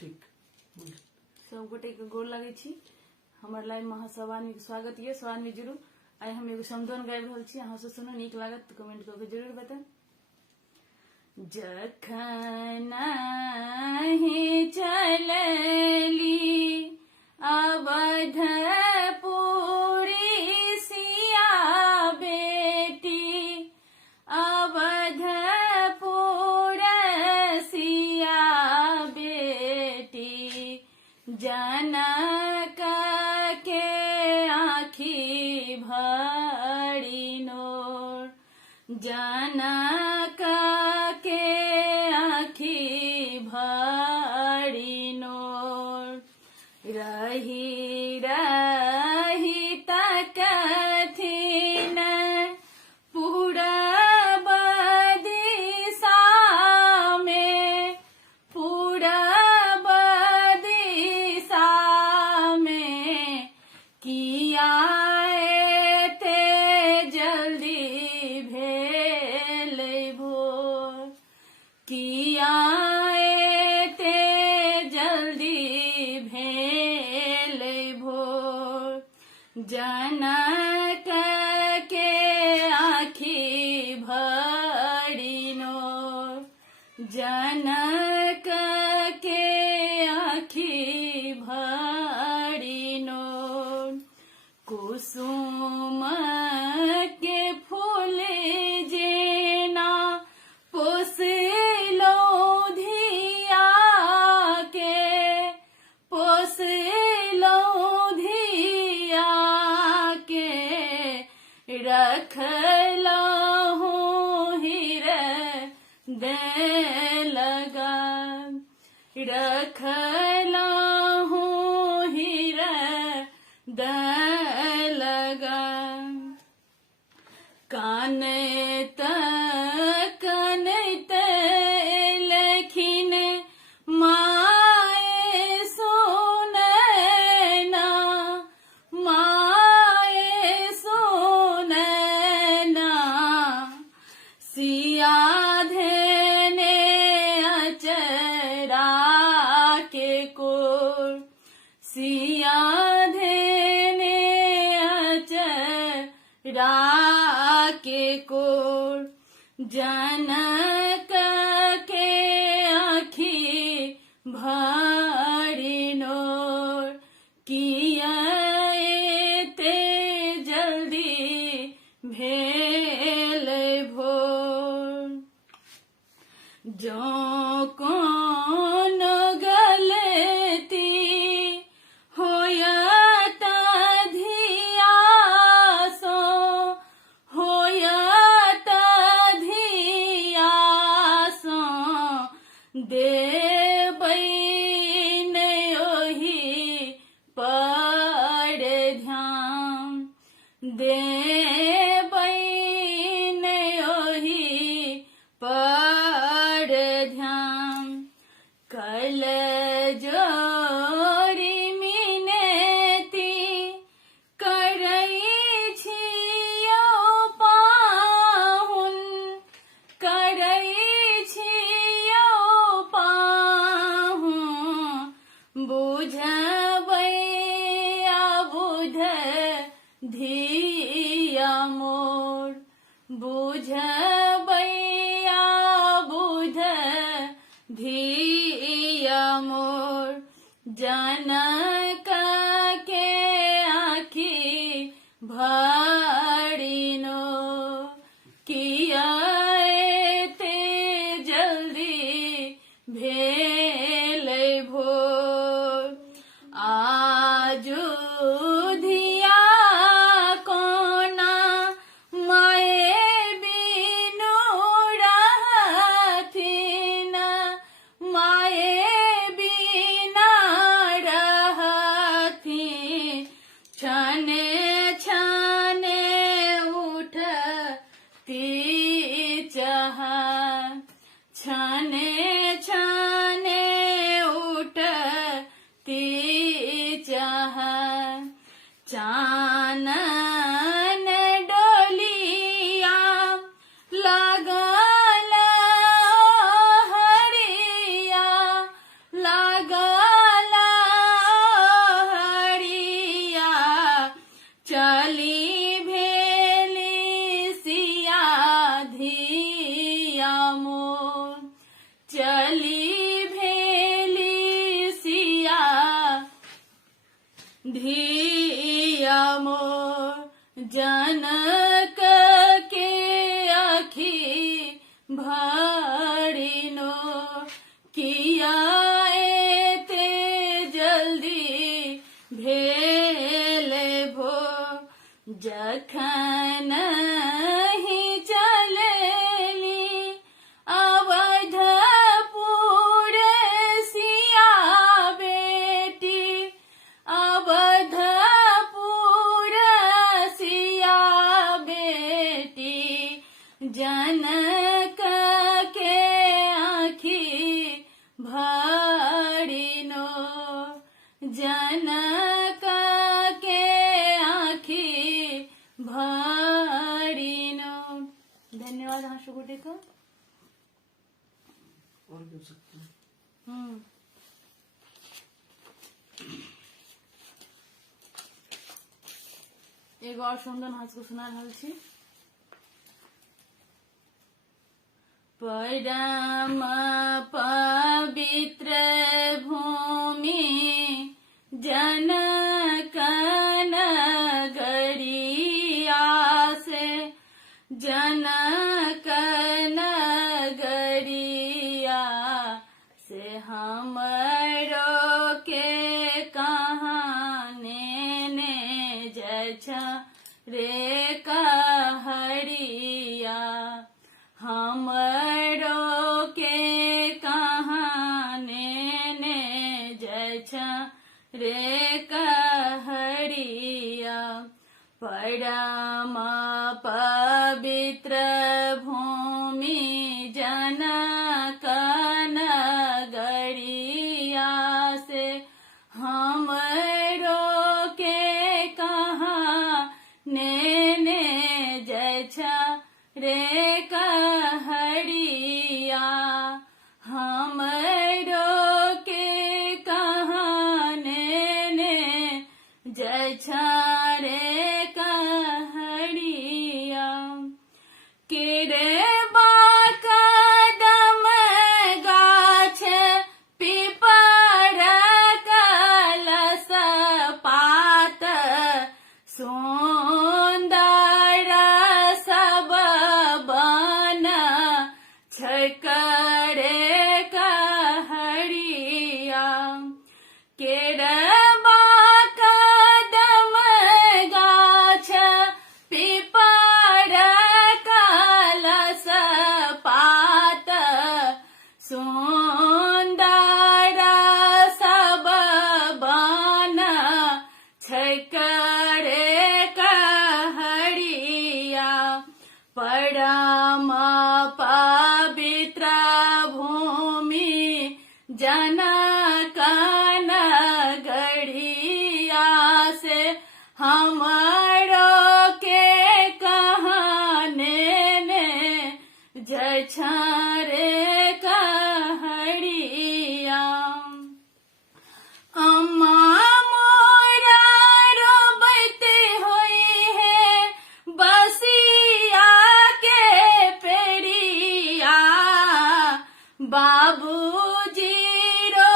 ठीक। सब गोटे के गोर लगे छी। हमार लाइव महासवानी के स्वागत ये। सवानी जरूर आई हम एगो समदोन गाबि रहल छी, अहाँ से सुनू, नीक लागत तो कमेंट करके जरूर बताएं। जखन ही चलली अवधपुरी सिया बेटी, अवधपुर सिया बेटी, जनक के आँखी भरी नोर, जनक के आँखी भरी नोर, रही रही तकथिन पूरब दिशा में, पूरब दिशा में, किया ते जल्दी भेल भोर, किया ते जल्दी भेल भोर, जनक के आँखी भरी नोर, जनक के आँखी भरी नोर, कुसुम के फूल जेना पोसलो धिया के, पोसलो धिया के, रखलहु हृदय लगा, रखलहु हृदय लगा, कानत कानत लखिन माए सुनैना, माए सुनैना, सिया धेने अचरा के कोर, सिया धेने अचरा के कोर, जनक के आँखी भरी नोर, किया ते जल्दी भेल भोर, जो कौन गलती होयत धिया सो, होयत धिया सो, देबै नहि ओहि पर ध्यान, देबै नहि ओहि पर ध्यान, कल जोरी मिनती करै छियौ पाहुन, करै छियौ पाहुन, बुझबै अबुध धिया मोर, बुझबै अबुध धिया मोर, जनक के आँखी भरी नोर, किया ते जल्दी भेल भोर, आजु धिया कोना माए बिनु रहथिन, माए बिना रहथिन, छन छन कली भेली सिया धिया मोर जनक के आखी भरिनो किया एते जल्दी भेले भो जखन ही चलेली अवधपुर सिया बेटी अवधपुर सिया बेटी जनक के आखी भरिनो जनक के आखी भरिनो। धन्यवाद हंसगुटे को। और भी हो सकते हैं। एगो और सुंदर हंस को सुना रहल छी। परम पवित्र भूमि जनक नगरिया से जनक नगरिया से हमरो के कहाने ने जछ रे कहरिया हमरो के कहाने ने जछ रे कहरिया। परम पवित्र भूमि जनक नगरिया से हमरो के कहाने ने जछ रे कहरिया हमरो के कहाने ने जछ रे कहरिया। केरे बाकदम गाछ पिपर कलस पात सुंदर सब बन छकरे कहरिया। केरबा कदम गाछ पिपर कलस पात सुंदर सब बन छकरे कहरिया। परम पवित्र भूमि जनक नगरिया से हमरो के कहाने ने जछ रे कहरिया। अम्मा मोरा रोबते होई है बसिया के पेड़िया बाबूजी रो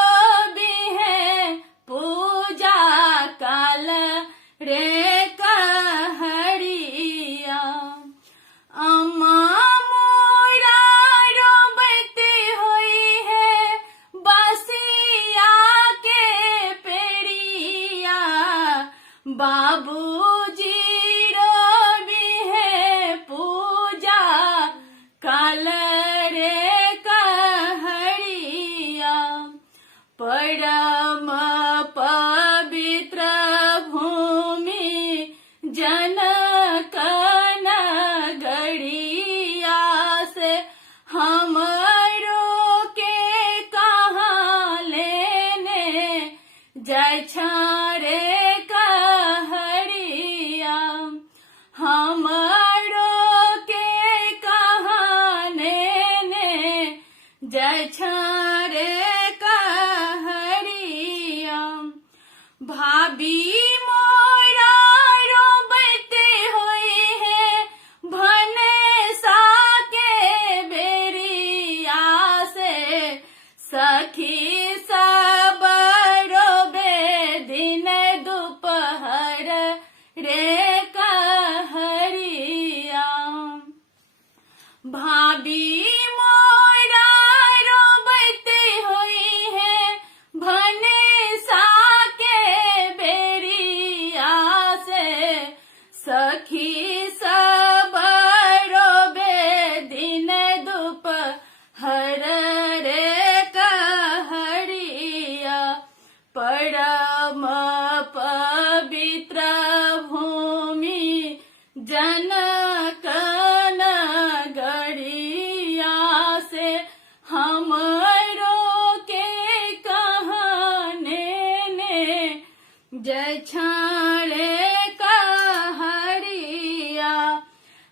सखी सब रोबे दिन दोपहर रे कहरिया। भाभी मोरा रोबते हुई है भनेसा के बेरिया से। सखी सब रोबे दिन दोपहर रे कहरिया। परम पवित्र भूमि जनक नगरिया से हमरो के कहने ने जय छाड़े कहरिया।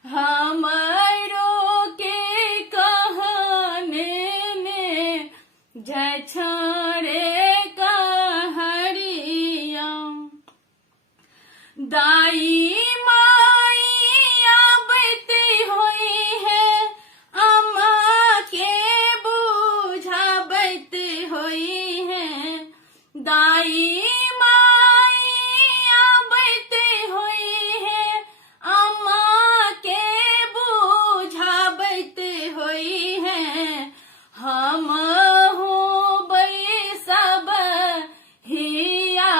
हमरो के कहने ने जय छाड़े कहरिया। दाई माई आबती हुई है अम्मा के बुझाबत हुई है। दाई माई आबती हुई है अम्मा के बुझाबत हुई है। हम हो बई सब हिया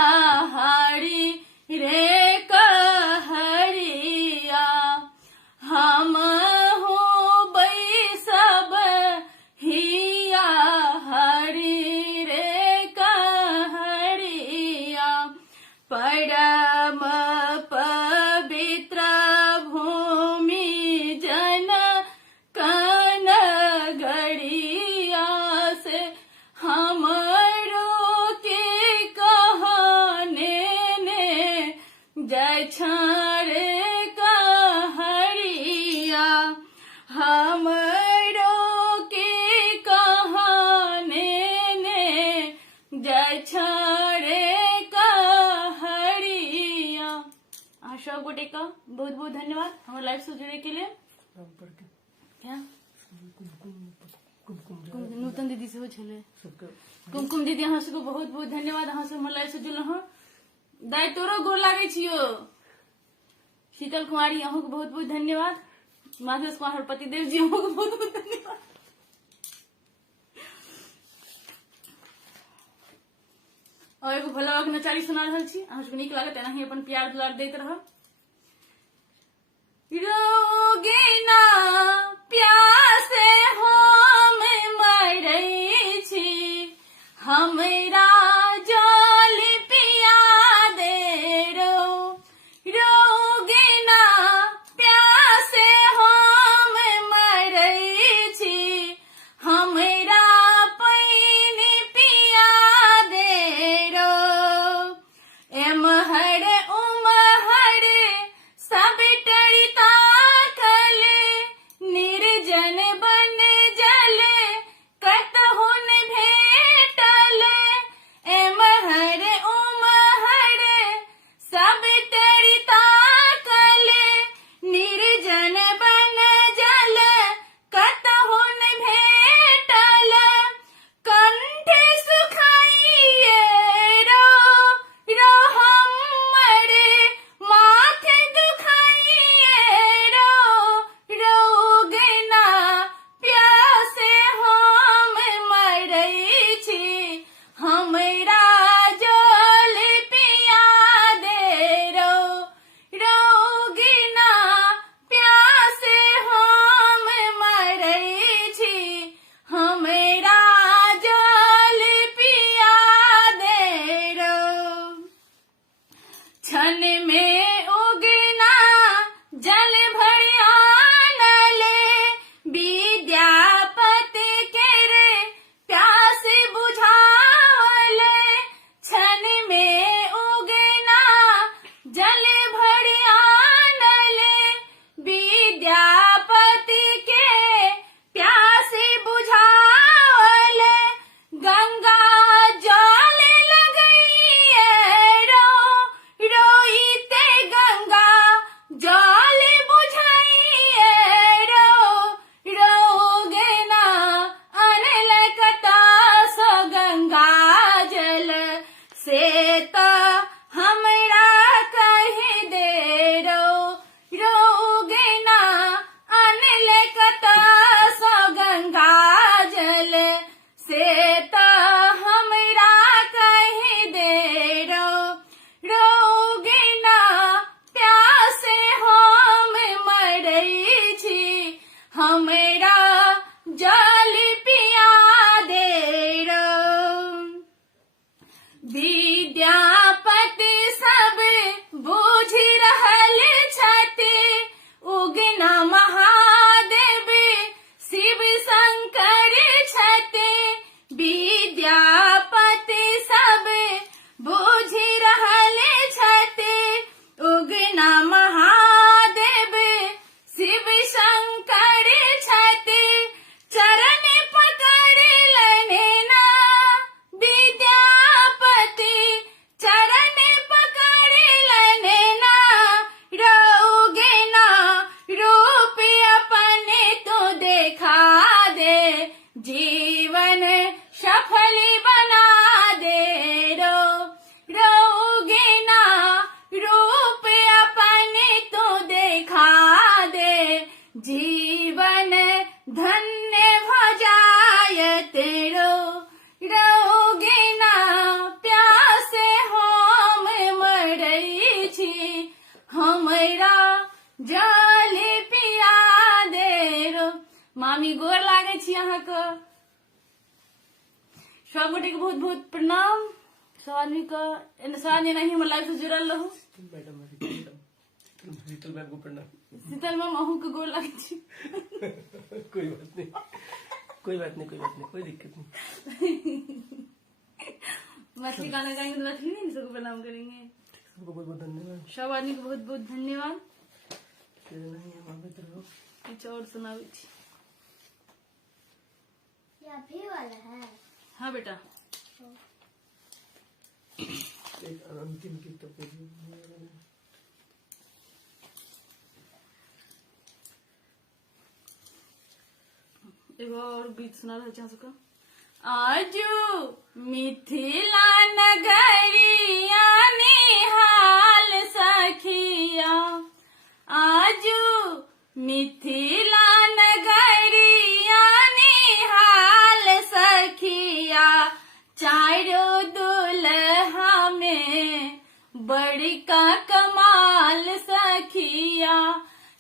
हारी रे कहरिया। हम हो बई सब हिया हरि रे कहरिया। परम पवित्र भूमि जनक नगरिया से हमरो के कहने ने जय छाड़े कहरिया। हमरो के कहने ने जय छाड़े कहरिया। आप सब गोटे का बहुत बहुत धन्यवाद हमारे लाइफ से जुड़े के लिए। क्या नूतन दीदी से हो छले कुमकुम दीदी अहाँ सबको बहुत बहुत धन्यवाद। अहाँ सब हमारे लाइफ से जुड़ल हँ। दाय तोरो गोर लागे छियो। शीतल कुमारी अहूँ को बहुत बहुत धन्यवाद। माधवेश कुमार पतिदेव जी अहूँ को बहुत बहुत धन्यवाद। और एगो भोला बाबा के नचारी सुना रहल छी। अहाँ सबके नीक लागत एनाही अपन प्यार दुलार दैत रह। रोगिना प्यासे हम मरै छी हमरा जल पिया दे रो। रोगिना प्यासे हम मरै छी हमरा पानी पिया दे रो। एमहर उमहर सब टरिता कले निर्जन बन जल कतहुन भेटल। विद्यापति सब बूझ रहल छथि, उगना महादेव शिव शंकर छथि। विद्यापति सब बूझ रहल छथि, उगना महादेव शिव शंकर छथि। चरण पकड़ लेने ना विद्यापति, चरण पकड़ लेने ना, रहोगे ना रूप अपने तो देखा दे, जीवन सफल बना दे। रहोगे ना रूप अपने तो देखा दे, जीवन धन्य हो जाए तेरो। रहोगे ना प्यासे हम मरई छी, हमरा जल पिया दे रो। मामी गोर लागे छी अहाँके। सब गोटे के बहुत बहुत प्रणाम। सब आदमी का सब आदमी नहीं हमर लाइफ से जुड़ल रहू। मैडम शीतल मैम को प्रणाम। शीतल मैम अहू के गोर लागे छी। कोई बात नहीं, कोई बात नहीं, कोई बात नहीं, कोई दिक्कत नहीं। मछली खाना खाएंगे तो मछली नहीं सबको प्रणाम करेंगे। सबको बहुत बहुत धन्यवाद। सब आदमी को बहुत बहुत धन्यवाद। नहीं है कुछ और सुनावे छी। भी वाला है। हाँ बेटा। एक अंतिम गीत तो एगो और गीत सुना रहे चाह सका। आजू मिथिला नगरिया निहाल सखिया, आजू मिथिला नगरिया निहाल सखिया। चारों दुल्हा में बड़का कमाल सखिया,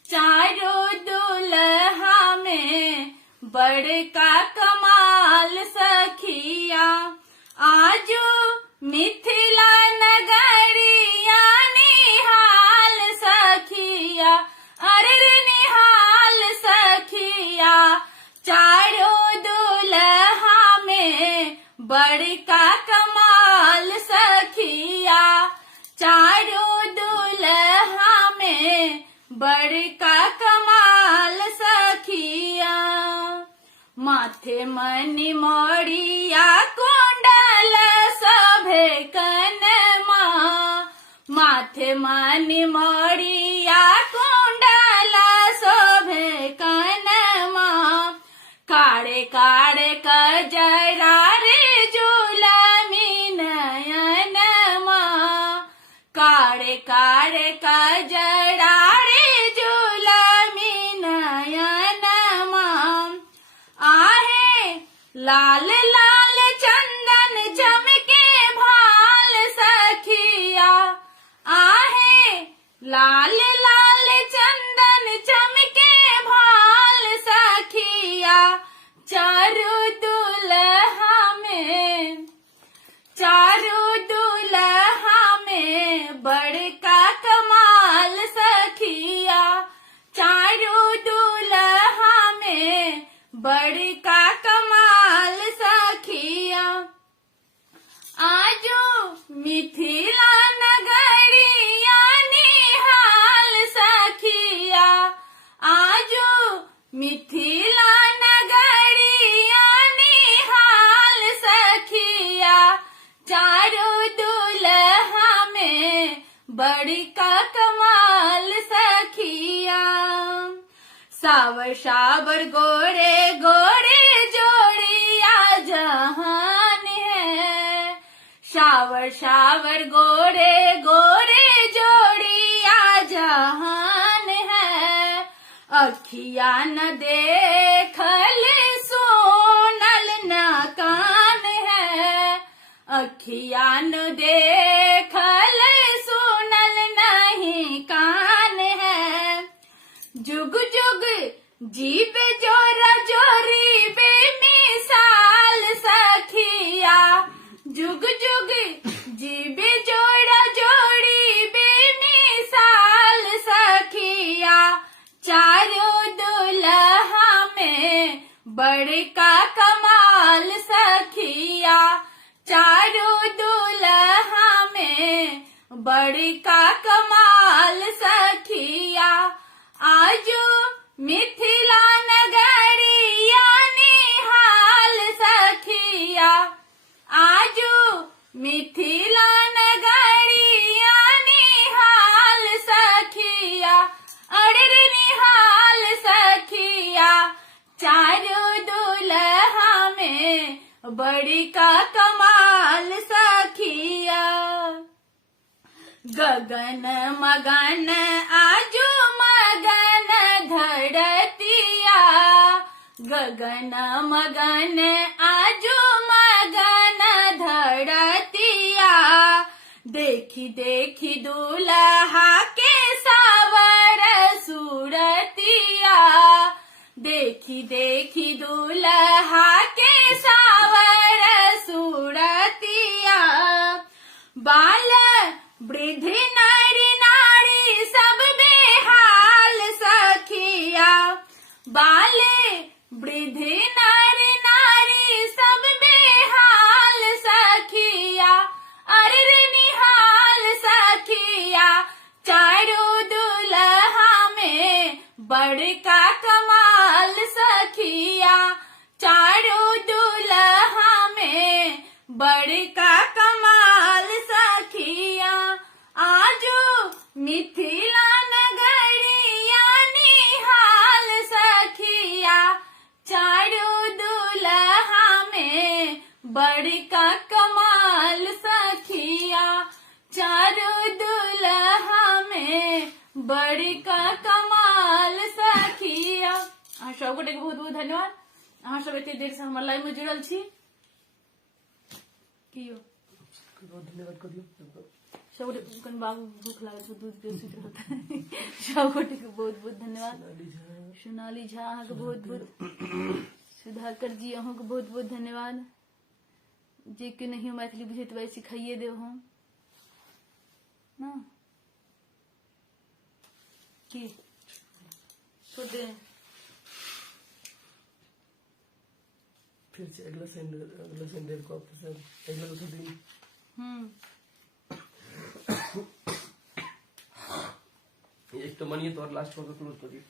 चारों दुल्हा में बड़का कमाल सखिया। आजू मिथिला नगरिया निहाल सखिया, अरे निहाल सखिया। चारों दुल्हा में बड़का कमाल सखिया, चारों दुल्हा में बड़का कमाल सखिया। माथे मणि मौड़िया कुंडल सभे कनमा, माथे मणि मौड़िया कुंडल सभे कनमा। काड़े काड़े कजरा रे जुलमी नयनमा, काड़े काड़े कजरा रे जुलमी नयनमा। आहे लाल लाल चंदन चमके भाल सखिया, आहे लाल लाल चंदन चमके भाल सखिया। चारों दुल्हा में, चारों दुल्हा में बड़का कमाल सखिया, चारों दुल्हा में बड़का कमाल सखिया। आजू मिथिला नगरिया निहाल सखिया, आजू मिथिला नगरिया निहाल सखिया। चारों दुल्हा में बड़का कमाल सखिया। सावर सावर गोरे गोरे जोड़िया जहान है, सावर सावर गोरे गोरे जोड़िया जहान है। अखिया न देखल सोनल न कान है, अखिया न देखल सोनल नहीं कान है। जुग जुग जीव जोरा जोरी बेमिसाल सखिया, जुग जुग चारों दुल्हा में बड़का कमाल सखिया आजो मिथिला नगरिया निहाल सखिया आजो मिथिला नगरिया निहाल सखिया अरे निहाल सखिया चारों दुल्हा में बड़का कमाल सखिया गगन मगन आजो मगन धरतिया गगन मगन आजो मगन धरतिया देखी देखी दूल्हा के सावर सूरतिया देखी देखी दूल्हा के सावर सूरतिया बाल वृद्ध नारी नारी सब बेहाल सखिया बाल वृद्ध नारी नारी सब बेहाल सखिया अरे निहाल सखिया चारों दुल्हा में बड़का कमाल सखिया चारों दुल्हा में बड़का कमाल सखिया आजो मिथिला नगरिया निहाल सखिया चारों दुल्हा में बड़का कमाल सखिया चारों दुल्हा में बड़का कमाल सखिया। अहाँ सबगोटे के बहुत बहुत धन्यवाद। अहाँ सब एते देर से हमर लाइव में जुड़ल छी। कियो बहुत धन्यवाद कर दियो सबगोटे कन बाबू भूख लागल छै दूध पियो सुति रहत सबगोटे के बहुत बहुत धन्यवाद। सोनाली झा अहाँ के बहुत बहुत सुधाकर जी अहाँ के बहुत बहुत धन्यवाद। जे के नहीं मैथिली बुझैत वै सिखाइए देव हम ना की छोड़ दे फिर से अगला संडे को आपसे अगला दूसरा दिन एक तो मनिए तो और लास्ट को क्लोज कर दिए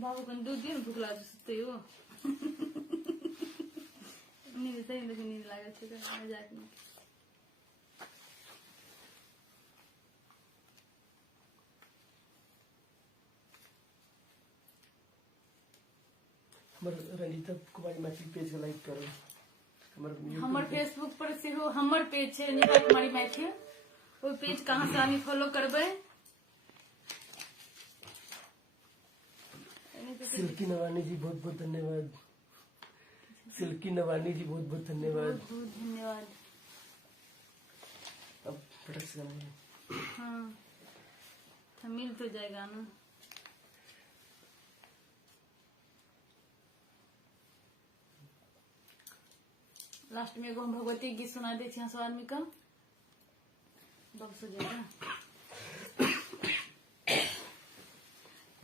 बाबू कन दूध दियो भूख लागल सुते हो नींद सही नींद लागल छै मजाक में रंजीता कुमारी मैथिली पेज के लाइक करो हमर फेसबुक पर से हो हमर पेज छै रंजीता कुमारी मैथिली वो पेज कहाँ से आनी फॉलो करबे। सिल्की नवानी जी बहुत बहुत धन्यवाद। सिल्की नवानी जी बहुत बहुत धन्यवाद। बहुत धन्यवाद। अब फटक से हाँ तो मिल तो जाएगा ना। लास्ट में एगो हम भगवती गीत सुना दे छी सब आदमी का बक्स हो जाएगा।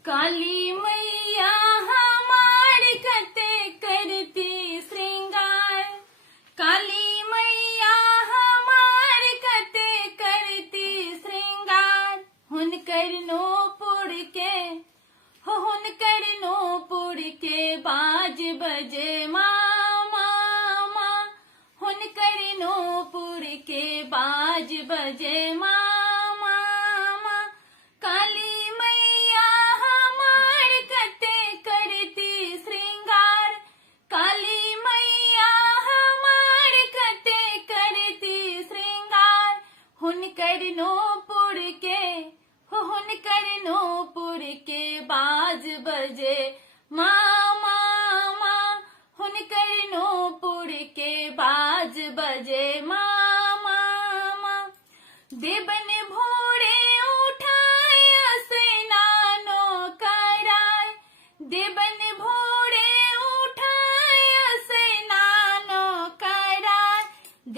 काली मैया हमार कते करती श्रृंगार काली मैया हमार कते करती श्रृंगार हुनकर नूपुर के हो हुनकर नूपुर के बाज बजे मामा हुनकर नूपुर के बाज बजे मामा काली मैया हमार कते करती श्रृंगार काली मैया हमार कते करती श्रृंगार हुनकर नूपुर के हो हुनकर नूपुर के बाज बजे मामा हुनकर नूपुर के बाज बजे मामा देवन भोरे उठाय स्नानो कराय देवन भोरे उठाय स्नानो कराय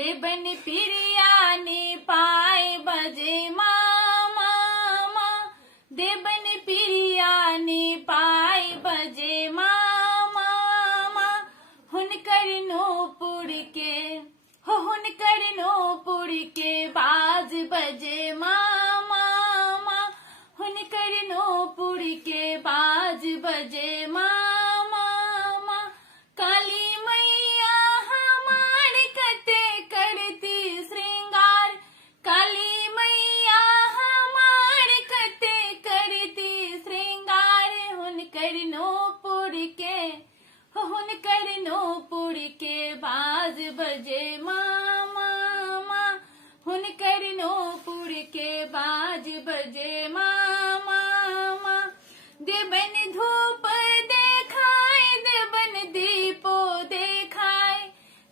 देवन प्रियानी पाए बजे मामा देवन प्रियानी पाए बजे मामा हुनकर नूपुर के हुनकर नूपुर के बाज बजे मामा हुनकर नूपुर के बाज बजे मामा काली मैया हमार कते करती श्रृंगार काली मैया हमार कते करती श्रृंगार हुनकर नूपुर के बाज बजे मामा हुनकर नूपुर के बाज बजे मामा देवन धूप देखाए देवन दीपो देखाए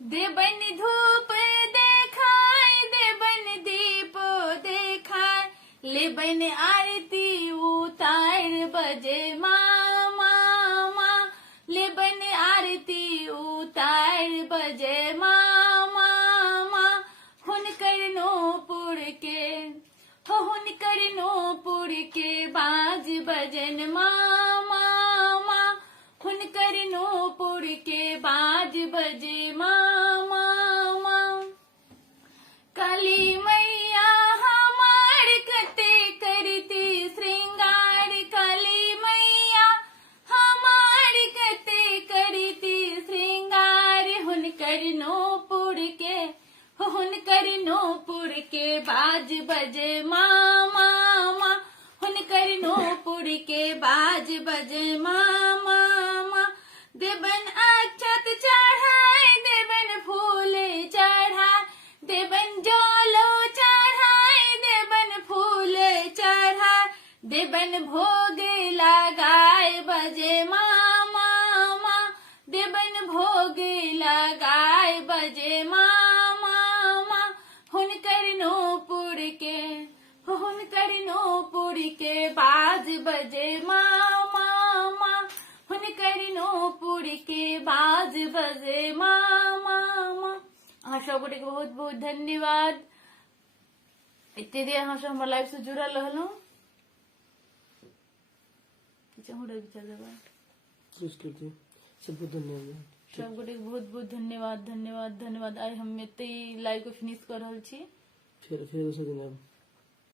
देवन धूप देखाए देवन दीपो देखाए लेबन आरती उतार बजे मामा लेबन आरती उतार बजे मामा हुनकर नूपुर के बाज बजन मामा हुनकर नूपुर के बाज बजे मामा काली मैया हमार कते करती श्रृंगार काली मैया हमार कते करती श्रृंगार हुनकर नूपुर के बाज बजे मामा हुनकर नूपुर के बाज बजे मामा देवन अक्षत चढ़ाए देवन फूल चढ़ाए देवन जोलो चढ़ाए देवन फूल चढ़ाए देवन भोग लगाए बजे मामा देवन भोग लगाए बजे मामा हुनकर नूपुर के बाज बजे मामा हुनकर नूपुर के बाज बजे मामा अहाँ सब गोटे के बहुत बहुत धन्यवाद एते देर अहाँ सब हमर लाइव से जुड़ल रहलहुँ सबको धन्यवाद सब गोटे के बहुत बहुत धन्यवाद धन्यवाद धन्यवाद आइ हम एते लाइव को फिनिश कर रहल छी फिर दोसर दिन आब